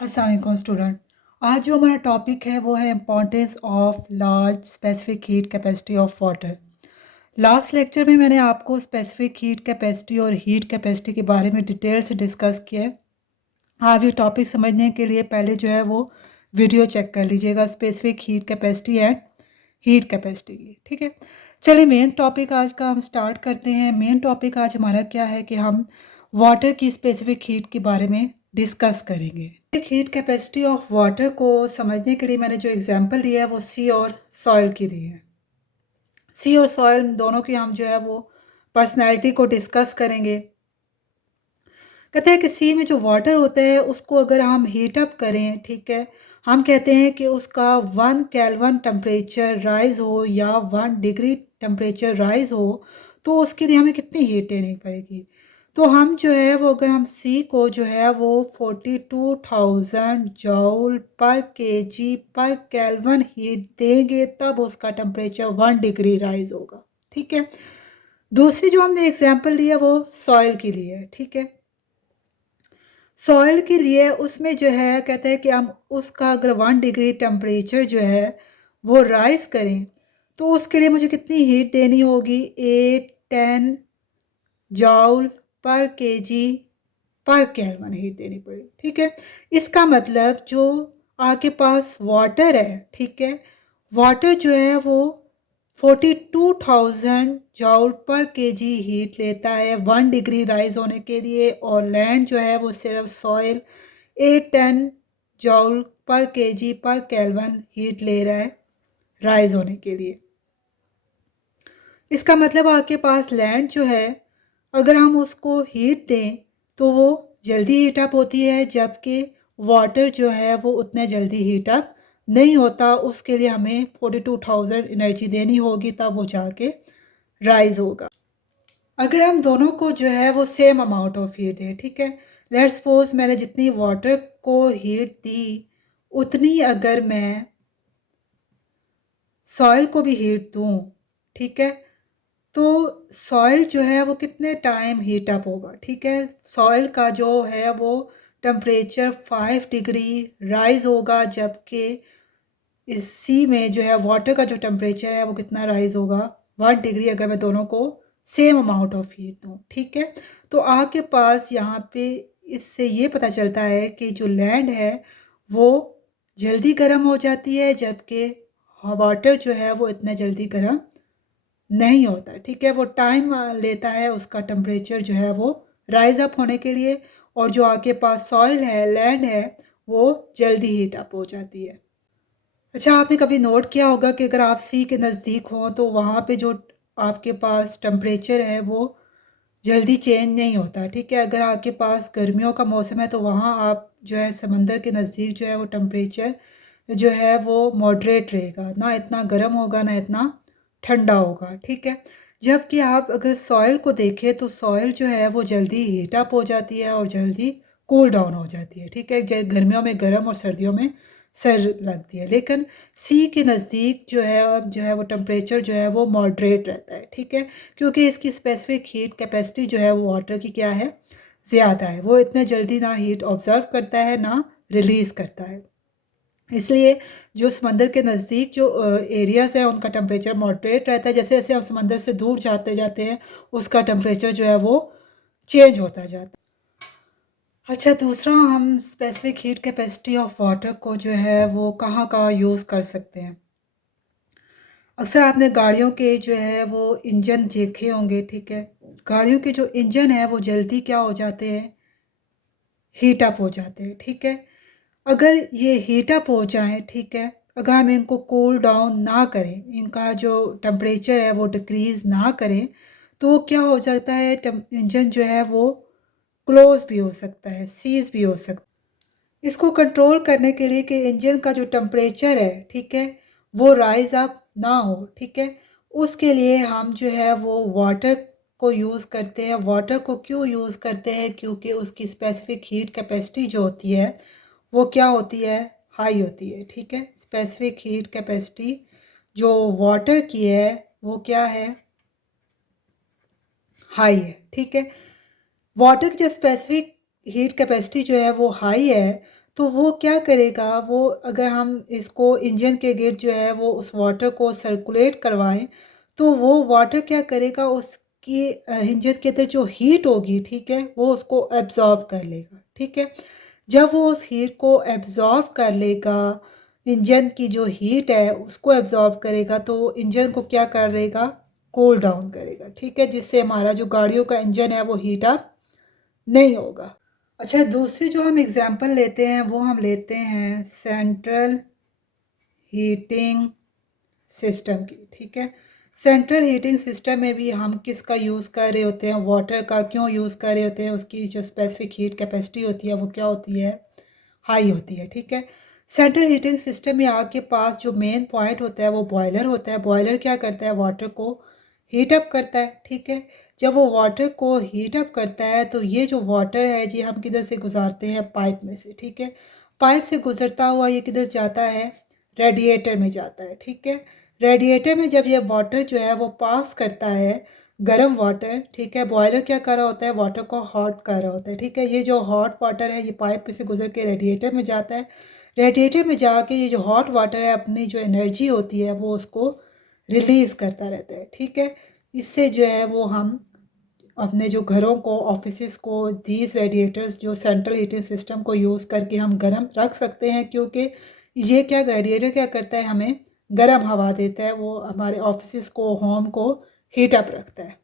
अस्सलाम वालेकुम स्टूडेंट। आज जो हमारा टॉपिक है वो है importance of large specific heat capacity of water. Last lecture में मैंने आपको स्पेसिफिक हीट कैपेसिटी और हीट कैपेसिटी के बारे में डिटेल से डिस्कस किया है। आप ये टॉपिक समझने के लिए पहले जो है वो वीडियो चेक कर लीजिएगा, specific heat capacity and heat capacity की। ठीक है, चलिए मेन टॉपिक आज का हम स्टार्ट करते हैं। मेन टॉपिक आज हमारा क्या है कि हम वाटर की स्पेसिफिक हीट के बारे में डिस्कस करेंगे। हीट कैपेसिटी ऑफ वाटर को समझने के लिए मैंने जो एग्जांपल लिया है वो सी और सॉइल की दी है। सी और सॉइल दोनों की हम जो है वो पर्सनैलिटी को डिस्कस करेंगे। कहते हैं कि सी में जो वाटर होता है उसको अगर हम हीट अप करें, ठीक है, हम कहते हैं कि उसका 1 केल्विन टेम्परेचर राइज हो या 1 डिग्री टेम्परेचर राइज हो तो उसके लिए हमें कितनी हीट देनी पड़ेगी। तो हम जो है वो अगर हम सी को जो है वो 42,000 जूल पर केजी पर केल्विन हीट देंगे तब उसका टेम्परेचर 1 डिग्री राइज होगा। ठीक है, दूसरी जो हमने एग्जांपल लिया वो सॉइल के लिए है। ठीक है, सॉइल के लिए उसमें जो है कहते हैं कि हम उसका अगर 1 डिग्री टेम्परेचर जो है वो राइज करें तो उसके लिए मुझे कितनी हीट देनी होगी, 8-10 जूल पर केजी पर केल्विन हीट देनी पड़ेगी। ठीक है, इसका मतलब जो आपके पास वाटर है, ठीक है, वाटर जो है वो 42,000 जूल पर केजी हीट लेता है 1 डिग्री राइज होने के लिए, और लैंड जो है वो सिर्फ सॉइल 8-10 जूल पर केजी पर केल्विन हीट ले रहा है राइज होने के लिए। इसका मतलब आपके पास लैंड जो है अगर हम उसको हीट दें तो वो जल्दी हीट अप होती है, जबकि वाटर जो है वो उतने जल्दी हीट अप नहीं होता। उसके लिए हमें 42,000 एनर्जी देनी होगी तब वो जाके राइज होगा। अगर हम दोनों को जो है वो सेम अमाउंट ऑफ हीट दें, ठीक है, लेट्स सपोज मैंने जितनी वाटर को हीट दी उतनी अगर मैं सॉइल को भी हीट दूँ, ठीक है, तो सॉइल जो है वो कितने टाइम हीट अप होगा। ठीक है, सॉइल का जो है वो टेम्परेचर 5 डिग्री राइज होगा, जबकि इस सी में जो है वाटर का जो टेम्परेचर है वो कितना राइज होगा, 1 डिग्री, अगर मैं दोनों को सेम अमाउंट ऑफ हीट दूँ। ठीक है, तो आपके पास यहाँ पे इससे ये पता चलता है कि जो लैंड है वो जल्दी गर्म हो जाती है, जबकि वाटर जो है वो इतना जल्दी गर्म नहीं होता। ठीक है, वो टाइम लेता है उसका टेम्परेचर जो है वो राइज अप होने के लिए, और जो आपके पास सॉइल है, लैंड है, वो जल्दी हीट अप हो जाती है। अच्छा, आपने कभी नोट किया होगा कि अगर आप सी के नज़दीक हों तो वहाँ पे जो आपके पास टेम्परेचर है वो जल्दी चेंज नहीं होता। ठीक है, अगर आपके पास गर्मियों का मौसम है तो वहाँ आप जो है समंदर के नज़दीक जो है वो टेम्परेचर जो है वो मॉडरेट रहेगा, ना इतना गर्म होगा ना इतना ठंडा होगा। ठीक है, जबकि आप अगर सॉइल को देखें तो सॉइल जो है वो जल्दी हीट अप हो जाती है और जल्दी कूल डाउन हो जाती है। ठीक है, गर्मियों में गर्म और सर्दियों में सर्द लगती है, लेकिन सी के नज़दीक जो है वो टेम्परेचर जो है वो मॉडरेट रहता है। ठीक है, क्योंकि इसकी स्पेसिफिक हीट कैपेसिटी जो है वो वाटर की क्या है, ज़्यादा है। वो इतने जल्दी ना हीट ऑब्जर्व करता है ना रिलीज़ करता है, इसलिए जो समंदर के नज़दीक जो एरियाज़ हैं उनका टेम्परेचर मॉडरेट रहता है। जैसे जैसे हम समंदर से दूर जाते जाते हैं उसका टेम्परेचर जो है वो चेंज होता जाता है। अच्छा, दूसरा हम specific heat capacity of water को जो है वो कहाँ कहाँ यूज़ कर सकते हैं। अक्सर आपने गाड़ियों के जो है वो इंजन देखे होंगे। ठीक है, गाड़ियों के जो इंजन है वो जल्दी क्या हो जाते हैं, हीट अप हो जाते हैं। ठीक है, अगर ये हीट अप हो जाएं, ठीक है, अगर हम इनको कूल डाउन ना करें, इनका जो टेम्परेचर है वो डिक्रीज़ ना करें, तो क्या हो सकता है, इंजन जो है वो क्लोज भी हो सकता है, सीज भी हो सकता है। इसको कंट्रोल करने के लिए कि इंजन का जो टेम्परेचर है, ठीक है, वो राइज अप ना हो, ठीक है, उसके लिए हम जो है वो वाटर को यूज़ करते हैं। वाटर को क्यों यूज़ करते हैं, क्योंकि उसकी स्पेसिफिक हीट कैपेसिटी जो होती है वो क्या होती है, हाई होती है। ठीक है, स्पेसिफिक हीट कैपेसिटी जो वाटर की है वो क्या है, हाई है। ठीक है, वाटर की जो स्पेसिफिक हीट कैपेसिटी जो है वो हाई है, तो वो क्या करेगा, वो अगर हम इसको इंजन के गिर्द जो है वो उस वाटर को सर्कुलेट करवाएं, तो वो वाटर क्या करेगा, उसकी इंजन के अंदर जो हीट होगी, ठीक है, वो उसको एब्जॉर्ब कर लेगा। ठीक है, जब वो उस हीट को एब्जॉर्ब कर लेगा, इंजन की जो हीट है उसको एब्जॉर्ब करेगा, तो वो इंजन को क्या कर देगा, कूल डाउन करेगा। ठीक है, जिससे हमारा जो गाड़ियों का इंजन है वो हीट अप नहीं होगा। अच्छा, दूसरी जो हम एग्जांपल लेते हैं वो हम लेते हैं सेंट्रल हीटिंग सिस्टम की। ठीक है, सेंट्रल हीटिंग सिस्टम में भी हम किसका यूज़ कर रहे होते हैं, वाटर का। क्यों यूज़ कर रहे होते हैं, उसकी जो स्पेसिफिक हीट कैपेसिटी होती है वो क्या होती है, हाई होती है। ठीक है, सेंट्रल हीटिंग सिस्टम में आग के पास जो मेन पॉइंट होता है वो बॉयलर होता है। बॉयलर क्या करता है, वाटर को हीट अप करता है। ठीक है, जब वो वाटर को हीट अप करता है तो ये जो वाटर है जी हम किधर से गुजारते हैं, पाइप में से। ठीक है, पाइप से गुजरता हुआ ये किधर जाता है, रेडिएटर में जाता है। ठीक है, रेडिएटर में जब ये वाटर जो है वो पास करता है, गर्म वाटर, ठीक है, बॉयलर क्या कर रहा होता है, वाटर को हॉट कर रहा होता है। ठीक है, ये जो हॉट वाटर है ये पाइप में से गुजर के रेडिएटर में जाता है। रेडिएटर में जाके ये जो हॉट वाटर है अपनी जो एनर्जी होती है वो उसको रिलीज़ करता रहता है। ठीक है, इससे जो है वो हम अपने जो घरों को, ऑफिसेस को, दीज रेडिएटर्स जो सेंट्रल हीटिंग सिस्टम को यूज़ करके हम गर्म रख सकते हैं, क्योंकि ये क्या, रेडिएटर क्या करता है, हमें गर्म हवा देता है, वो हमारे ऑफिसेस को, होम को हीट अप रखता है।